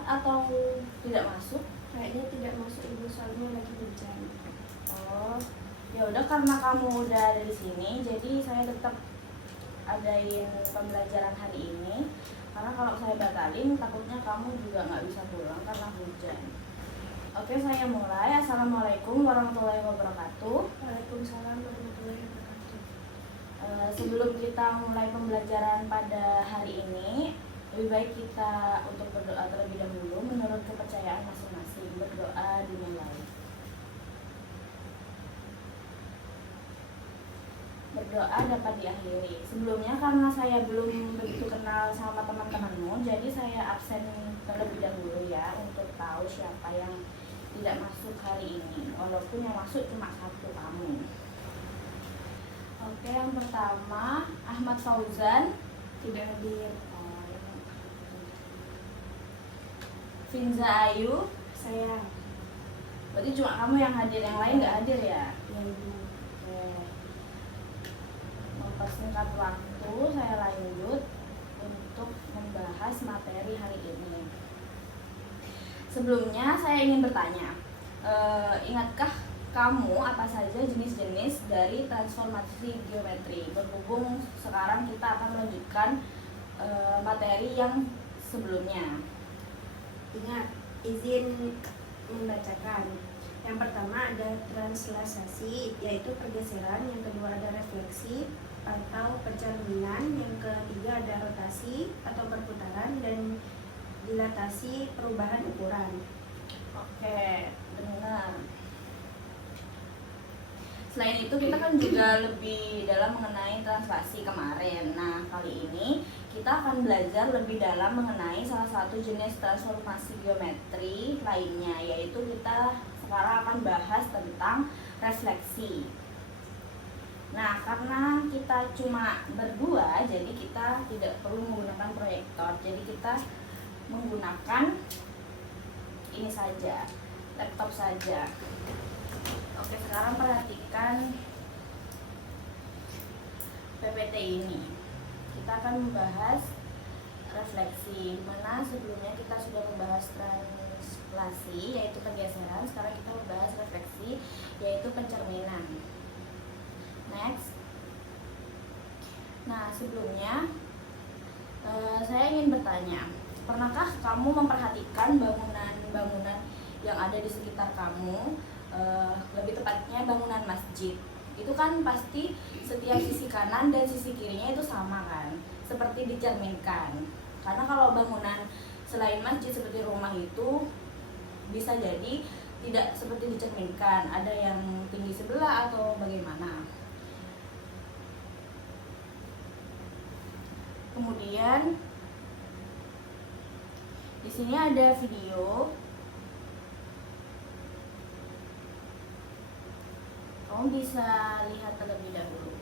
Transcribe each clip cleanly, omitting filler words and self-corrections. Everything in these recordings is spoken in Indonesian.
telat atau tidak masuk? Kayaknya tidak masuk Ibu, soalnya lagi hujan. Oh, ya udah, karena kamu udah ada di sini, jadi saya tetap adain pembelajaran hari ini. Karena kalau saya batalin, takutnya kamu juga nggak bisa pulang karena hujan. Oke, saya mulai. Assalamualaikum warahmatullahi wabarakatuh. Waalaikumsalam warahmatullahi wabarakatuh. Sebelum kita mulai pembelajaran pada hari ini, lebih baik kita untuk berdoa terlebih dahulu menurut kepercayaan masing-masing. Berdoa dimulai. Berdoa dapat diakhiri. Sebelumnya, karena saya belum begitu kenal sama teman-temanmu, jadi saya absen terlebih dahulu ya, untuk tahu siapa yang tidak masuk hari ini. Walaupun yang masuk cuma satu, kamu. Oke, yang pertama Ahmad Fauzan. Tidak hadir. Finza Ayu. Saya. Berarti cuma kamu yang hadir, yang lain nggak hadir ya? Ya Ibu. Oke. Mempersingkat waktu, saya lanjut untuk membahas materi hari ini. Sebelumnya saya ingin bertanya, ingatkah kamu apa saja jenis-jenis dari transformasi geometri? Berhubung sekarang kita akan melanjutkan materi yang sebelumnya. Ingat, izin membacakan. Yang pertama ada translasi, yaitu pergeseran. Yang kedua ada refleksi atau pencerminan. Yang ketiga ada rotasi atau perputaran, dan dilatasi perubahan ukuran. Oke, benar. Selain itu, kita kan juga lebih dalam mengenai translasi kemarin. Nah, kali ini kita akan belajar lebih dalam mengenai salah satu jenis transformasi geometri lainnya, yaitu kita sekarang akan bahas tentang refleksi. Nah, karena kita cuma berdua, jadi kita tidak perlu menggunakan proyektor. Jadi kita menggunakan ini saja, laptop saja. Oke, sekarang perhatikan PPT ini. Kita akan membahas refleksi, dimana sebelumnya kita sudah membahas translasi, yaitu pergeseran. Sekarang kita membahas refleksi, yaitu pencerminan. Next. Nah, sebelumnya saya ingin bertanya, pernahkah kamu memperhatikan bangunan-bangunan yang ada di sekitar kamu? Lebih tepatnya bangunan masjid. Itu kan pasti setiap sisi kanan dan sisi kirinya itu sama kan, seperti dicerminkan. Karena kalau bangunan selain masjid seperti rumah itu bisa jadi tidak seperti dicerminkan, ada yang tinggi sebelah atau bagaimana. Kemudian di sini ada video. Kamu bisa lihat terlebih dahulu.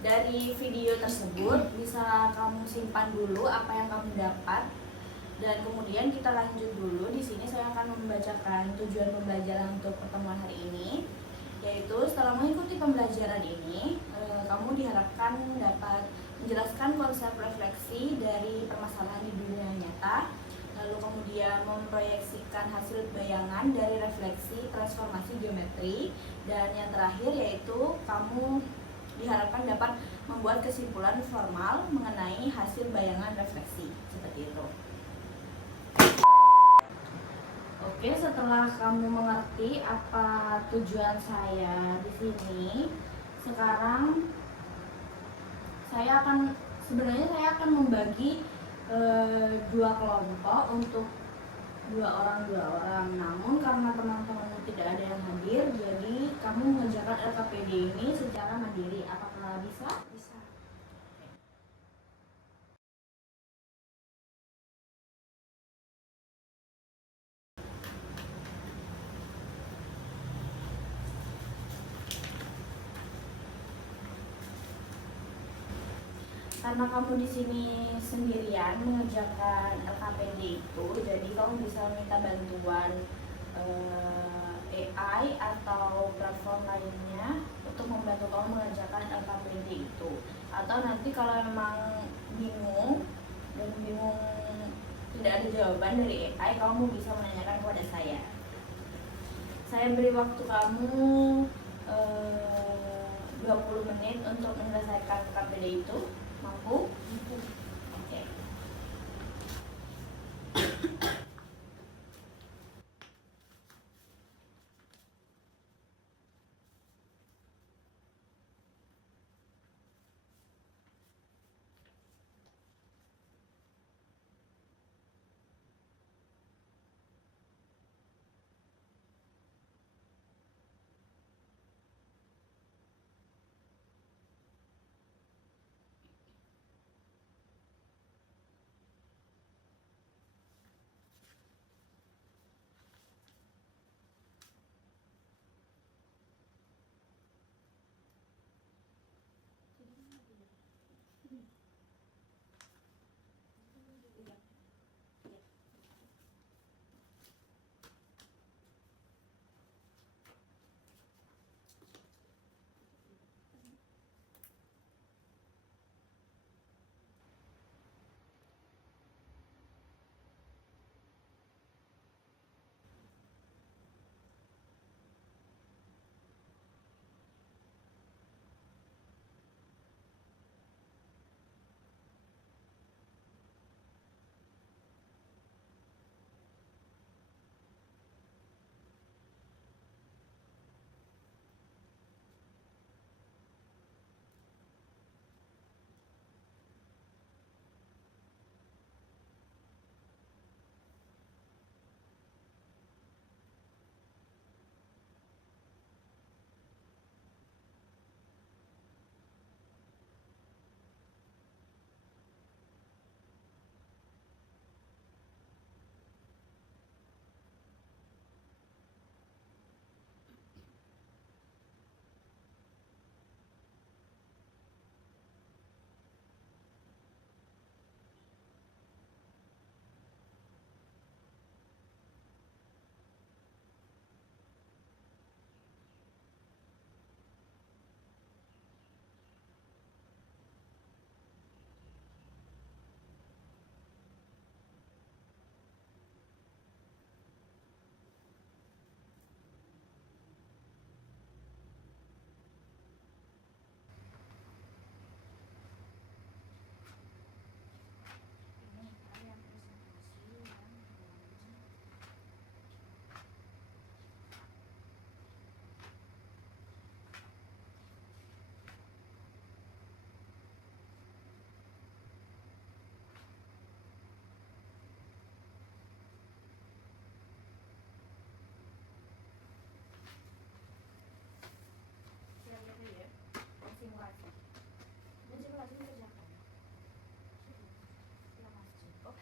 Dari video tersebut bisa kamu simpan dulu apa yang kamu dapat, dan kemudian kita lanjut dulu. Di sini saya akan membacakan tujuan pembelajaran untuk pertemuan hari ini, yaitu setelah mengikuti pembelajaran ini, kamu diharapkan dapat menjelaskan konsep refleksi dari permasalahan di dunia nyata, lalu kemudian memproyeksikan hasil bayangan dari refleksi transformasi geometri, dan yang terakhir yaitu kamu diharapkan dapat membuat kesimpulan formal mengenai hasil bayangan refleksi, seperti itu. Oke, setelah kamu mengerti apa tujuan saya di sini, sekarang saya akan membagi dua kelompok untuk dua orang. Namun karena teman-teman tidak ada yang hadir, jadi kamu mengerjakan LKPD ini secara mandiri. Apakah bisa? Bisa. Karena kamu di sini sendirian mengerjakan LKPD itu, jadi kamu bisa minta bantuan AI atau platform lainnya untuk membantu kamu mengerjakan LKPD itu. Atau nanti kalau memang bingung tidak ada jawaban dari AI, kamu bisa menanyakan kepada saya. Saya beri waktu kamu 20 menit untuk menyelesaikan LKPD itu. Mampu? Oke.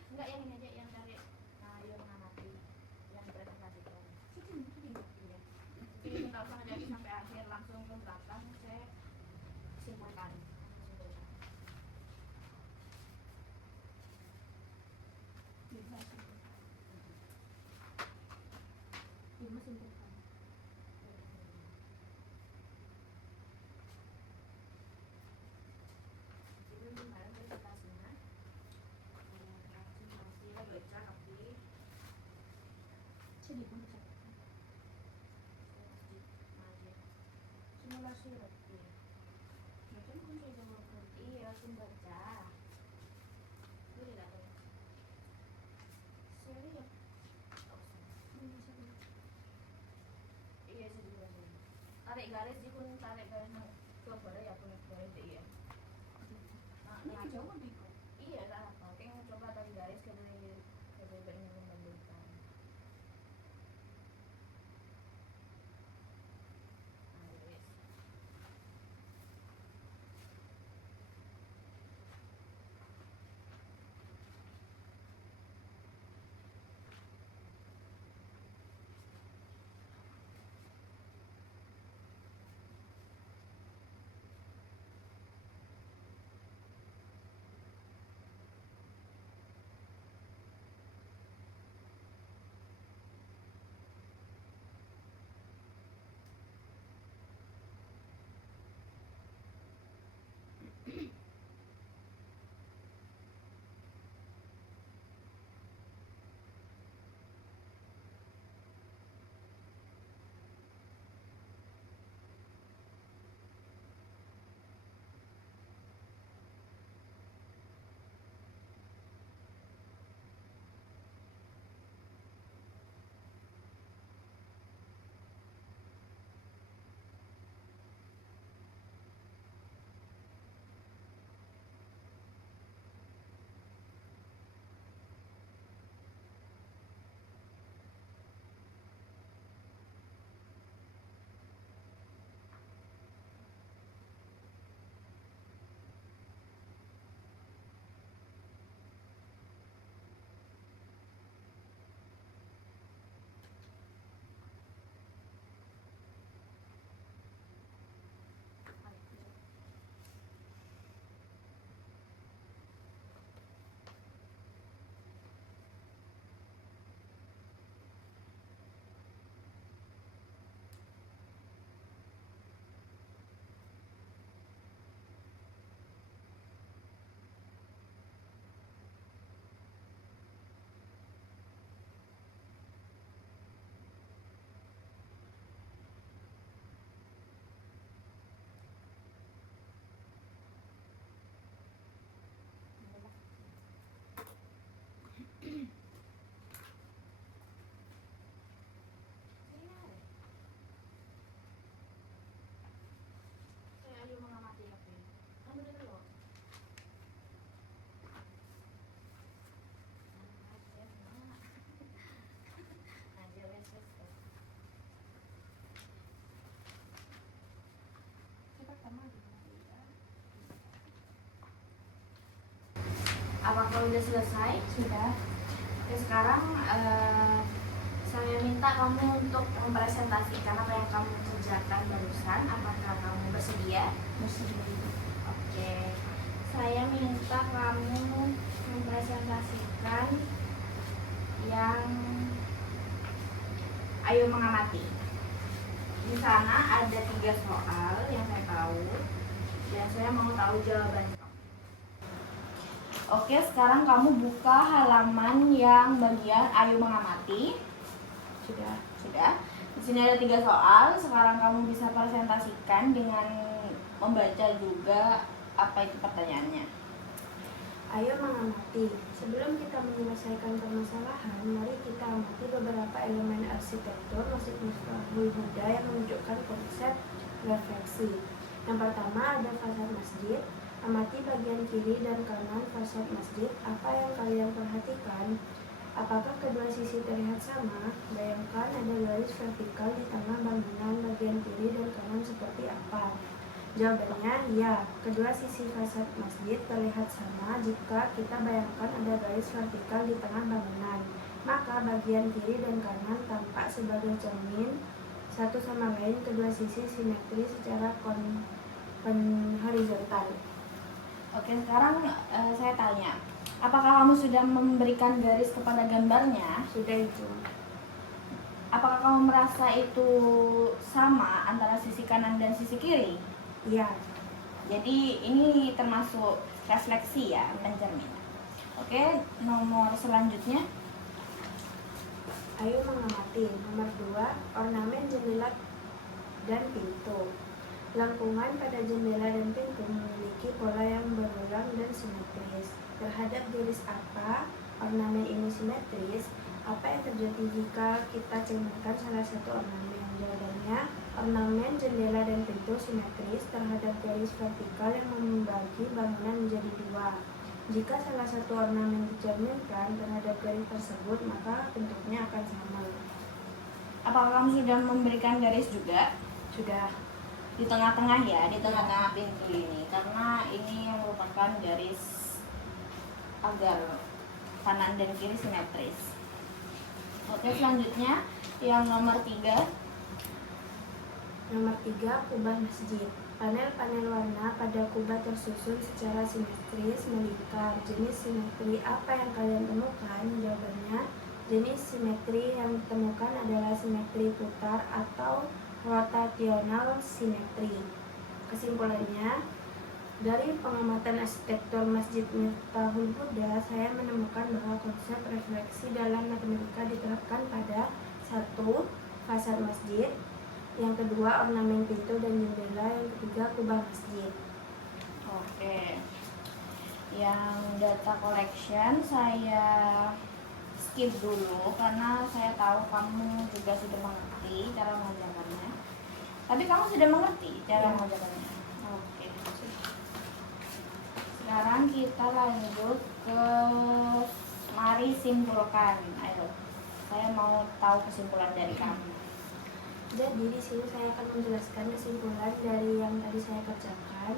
Enggak, yang ini aja, yang dari yang mengamati, yang dipresentasikan. Jadi nggak usah ngejadi sampai akhir, langsung ke belakang saya simpulkan. simpulkan. Jadi kemarin presentasinya masih baca tapi Jadi baca. Simulasi roti. Macam kunci jawab roti. iya langsung baca. Itu tidak tahu. Seri ya. Iya sih juga sih. Tarik garis di kun tarik garis nang coba ya kun garis iya. Nah, Ini jauh di kok. iya tak apa. Oke coba tarik garis ke dari membandingkan. Garis. Saya ayo mengamati tapi kamu dengar loh. Aja wes. Yang pertama ya. Apakah udah selesai? Sudah. Oke, sekarang saya minta kamu untuk mempresentasikan apa yang kamu kerjakan barusan. Apakah kamu bersedia? Bersedia. Oke, saya minta kamu mempresentasikan yang ayo mengamati. Di sana ada 3 soal yang saya tahu dan saya mau tahu jawabannya. Oke, sekarang kamu buka halaman yang bagian ayo mengamati. Sudah. Di sini ada 3 soal. Sekarang kamu bisa presentasikan dengan membaca juga apa itu pertanyaannya. Ayo mengamati. Sebelum kita menyelesaikan permasalahan, mari kita amati beberapa elemen arsitektur Masjid Miftahul Huda yang menunjukkan konsep refleksi. Yang pertama ada fasad masjid. Amati bagian kiri dan kanan fasad masjid. Apa yang kalian perhatikan? Apakah kedua sisi terlihat sama? Bayangkan ada garis vertikal di tengah bangunan bagian kiri dan kanan seperti apa? Jawabannya ya, kedua sisi fasad masjid terlihat sama jika kita bayangkan ada garis vertikal di tengah bangunan. Maka bagian kiri dan kanan tampak sebagai cermin satu sama lain, kedua sisi simetri secara horizontal. Oke, sekarang saya tanya, apakah kamu sudah memberikan garis kepada gambarnya? Sudah itu. Apakah kamu merasa itu sama antara sisi kanan dan sisi kiri? Iya. Jadi ini termasuk refleksi ya, pencerminan. Oke, nomor selanjutnya. Ayo mengamati. Nomor 2, ornamen jendela dan pintu. Lengkungan pada jendela dan pintu memiliki pola yang berulang dan simetris. Terhadap garis apa ornamen ini simetris? Apa yang terjadi jika kita cerminkan salah satu ornamen? Jawabannya, ornamen jendela dan pintu simetris terhadap garis vertikal yang membagi bangunan menjadi dua. Jika salah satu ornamen dicerminkan terhadap garis tersebut, maka bentuknya akan sama. Apakah kamu sudah memberikan garis juga? Sudah. Di tengah-tengah ya, di tengah-tengah pintu ini, karena ini merupakan garis agar kanan dan kiri simetris. Oke, selanjutnya yang nomor 3. Nomor 3, kubah masjid. Panel-panel warna pada kubah tersusun secara simetris melingkar. Jenis simetri apa yang kalian temukan? Jawabannya, jenis simetri yang ditemukan adalah simetri putar atau rotational simetri. Kesimpulannya, dari pengamatan arsitektur Masjid Miftahul Huda, saya menemukan bahwa konsep refleksi dalam matematika diterapkan pada 1. Fasad masjid, yang kedua ornamen pintu dan jendela, yang ketiga kubah masjid. Oke, yang data collection saya skip dulu karena saya tahu kamu juga sudah mengerti cara mengajarkannya. Tapi kamu sudah mengerti cara Ya. mengajarkannya. Oke. Sekarang kita lanjut ke mari simpulkan. Ayo, saya mau tahu kesimpulan dari kamu. Jadi di sini saya akan menjelaskan kesimpulan dari yang tadi saya kerjakan.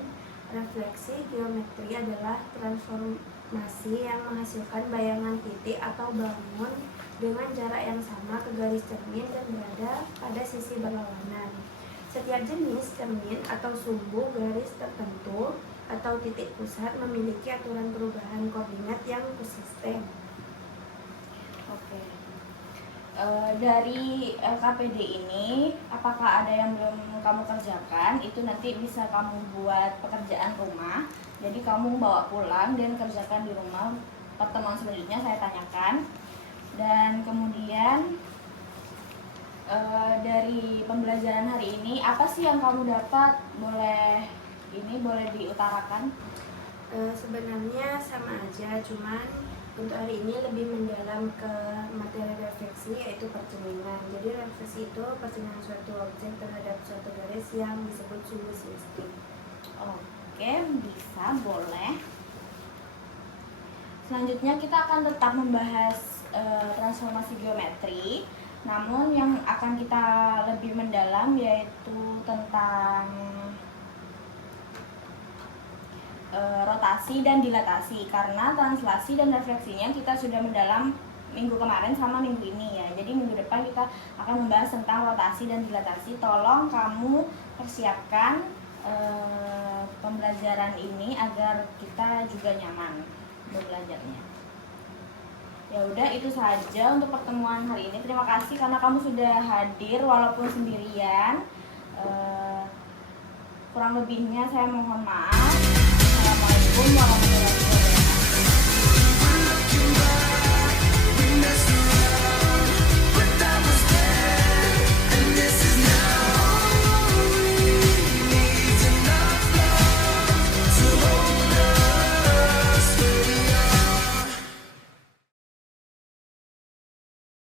Refleksi geometri adalah transformasi yang menghasilkan bayangan titik atau bangun dengan jarak yang sama ke garis cermin dan berada pada sisi berlawanan. Setiap jenis cermin atau sumbu garis tertentu atau titik pusat memiliki aturan perubahan koordinat yang konsisten. Oke. Dari LKPD ini, apakah ada yang belum kamu kerjakan? Itu nanti bisa kamu buat pekerjaan rumah. Jadi kamu bawa pulang dan kerjakan di rumah. Pertemuan selanjutnya saya tanyakan. Dan kemudian dari pembelajaran hari ini, apa sih yang kamu dapat? Boleh diutarakan? Sebenarnya sama aja, cuman untuk hari ini lebih mendalam ke materi refleksi, yaitu percerminan. Jadi refleksi itu percerminan suatu objek terhadap suatu garis yang disebut sumbu simetri. Oke, bisa, boleh. Selanjutnya kita akan tetap membahas transformasi geometri. Namun yang akan kita lebih mendalam yaitu tentang rotasi dan dilatasi, karena translasi dan refleksinya kita sudah mendalam minggu kemarin sama minggu ini ya. Jadi minggu depan kita akan membahas tentang rotasi dan dilatasi. Tolong kamu persiapkan pembelajaran ini agar kita juga nyaman belajarnya. Ya udah, itu saja untuk pertemuan hari ini. Terima kasih karena kamu sudah hadir walaupun sendirian. Kurang lebihnya saya mohon maaf. Assalamualaikum warahmatullahi wabarakatuh.